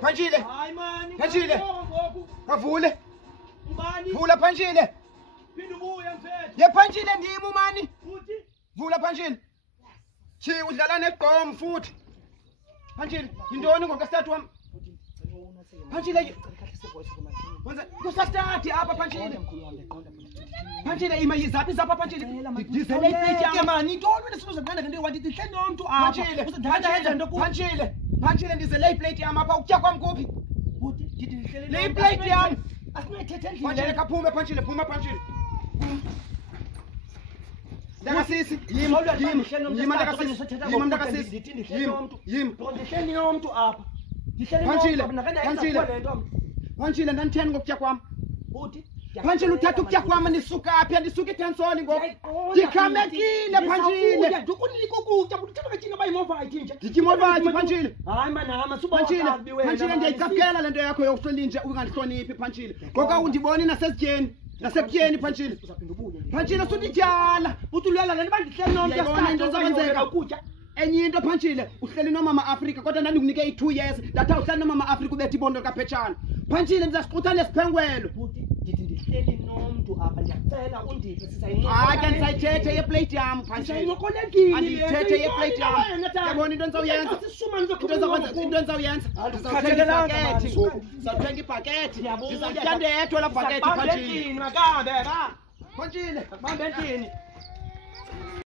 Phanjile. Hayi mani. Phanjile. Kavule. Ubani? Vula Phanjile. Phinda ubuye mfethu. Ye Phanjile ndimi mani. Uthi Vula Phanjile. Chi udlala negqom futhi. Phanjile, yintoni ngokestatu wami? Phanjile. Wenza kusastati apha Phanjile. Phanjile ima yizaphi zapha Phanjile. Ngizele iplate yami mani intoni wena sibuza ngana ngento wathi dihle nomuntu apha. Phanjile. Usenza yenza into ku. Phanjile. Phanjile ndizele iplate yami apha ukutya kwami kuphi? Uthi ndithi dihle Le iplate yami. Asinethethe endlini. Phanjile kaphume Phanjile, phuma Phanjile. Ndakasisi, Yima yima ndakasisi. Yima ndakasisi. Yima. Ndihleli nomuntu apha. Ndihleli Phanjile. Phanjile. Phanjile ndanditheni ngokutya kwami. Uthi Phanjile uthatha ukutya kwami ndisuka phi andisuka eTransoli ngoku. Ndikhamekile Phanjile. Ukunika ukutya uthatha kathina bayimova ayithinje. Ndikimova athi Phanjile. Hayi manama suba Phanjile, Phanjile ndiyayicaphukela lento yakho yokuhlolinje ungandihloniphi Phanjile. Ngoba undiboni nasezityeni, nasebutyeni Phanjile. Uzaphinda ubuye. Phanjile sudityala. Uthi ulwela lento bandihleli nomuntu Uyabona into ezokwenzeka. ukutya. Enye into Phanjile uhleli nomama Afrika kodwa ndandikunike i2 years ndathi uhleli nomama Afrika ubethe ibondo kaphetshana. Phanjile ndizasiqutha nesiphengwelo. Uthi ndithi ndihleli nomuntu apha ndiyacela undiphe sisayincokola. Hayi ke ndisayithethe yeplate yam Phanjile. Sayincokola endlini. Andiyithethe yeplate yam. Yabona into endizawuyenza. Into endizawuyenza. Ndizawuthenga ibhakethi ngoku. Ndizawuthenga ibhakethi. Ndizawutya ndedwa la bhakethi Phanjile. Makahambe ba. Phanjile. Akubambe endlini.